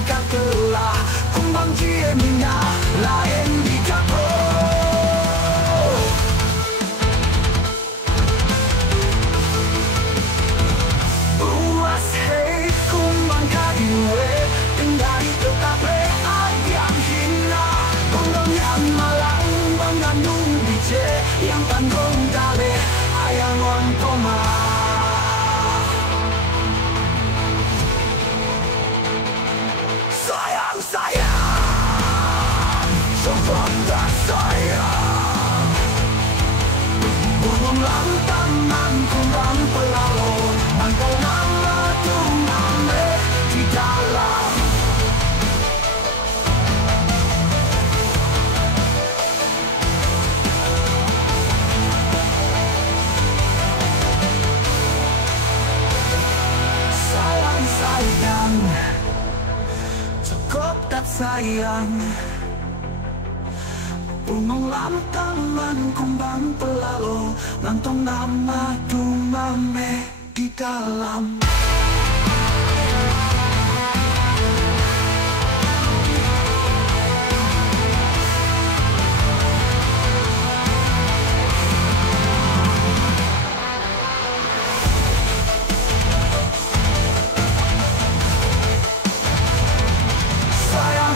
mengangkat telah kumbang dia minyak lain di kapal. Buas hei kumbang kadiwe tinggali tetap yang hina kumbang yang malang mengandung biji yang tanggung dale ayang on koma. Sayang, sebentar sayang, burung lantaman kumbang pelalu mangkau nama tumame di dalam. Sayang, sayang, cukup tak sayang, burung lantaman kumbang pelalu ngantong nama tumame di dalam.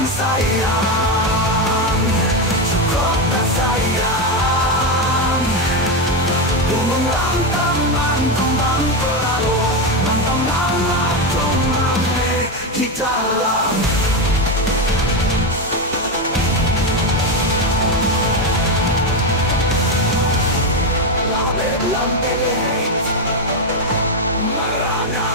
Sayang, cukup tak sayang, burung lantaman kumbang pelalu ngantong nama tumame di dalam. Lambe Marana.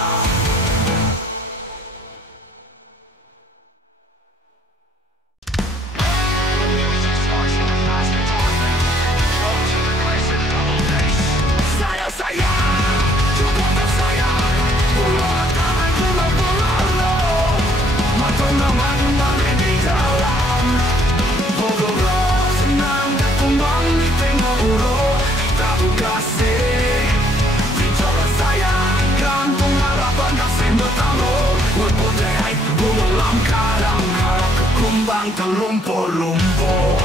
Terlumpur-lumpur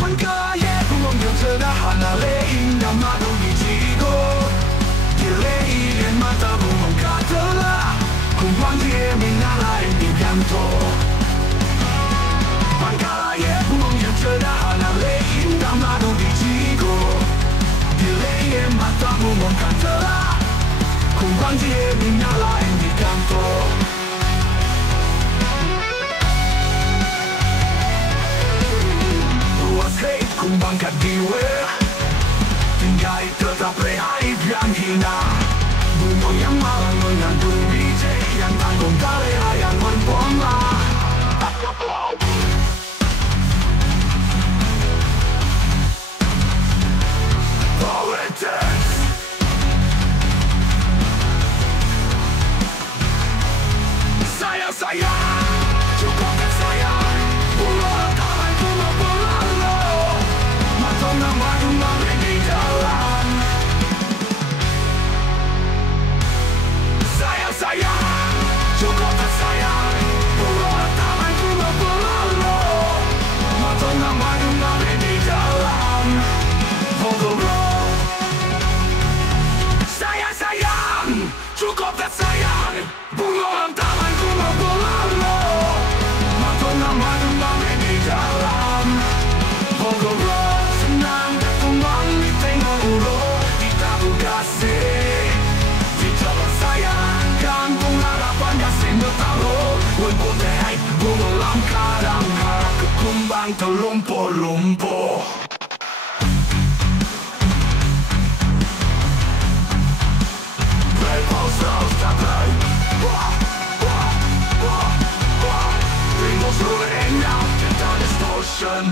Pengkaya burung yang sederhana lehin dan madu bijigo Dilehin mata burung katalah kumbang dia minyak lain di kantor. Pengkaya burung yang sederhana lehin dan madu bijigo Dilehin mata burung katalah kumbang dia minyak lain di kantor. Buas hei kumbang kadiwe tinggali tetap aib yang hina burung yang malang mengandung biji yang tanggung tali ayang menpoma. Sayang, cukup tak sayang, burung lantaman kumbang pelalu ngantong nama tumame di dalam. Sayang, cukup tak sayang, burung lantaman kumbang pelalu ngantong nama tumame di dalam. Sayang, cukup tak sayang, burung lantaman kumbang pelalu ngantong nama tumame di dalam. Senang kumbang ditengok ulu ditabur kasih dicoba sayang ganggung harapan yasin bertaruh walaupun dehai burung lam kadang harap ke kumbang terlumpur-lumpur. Distortion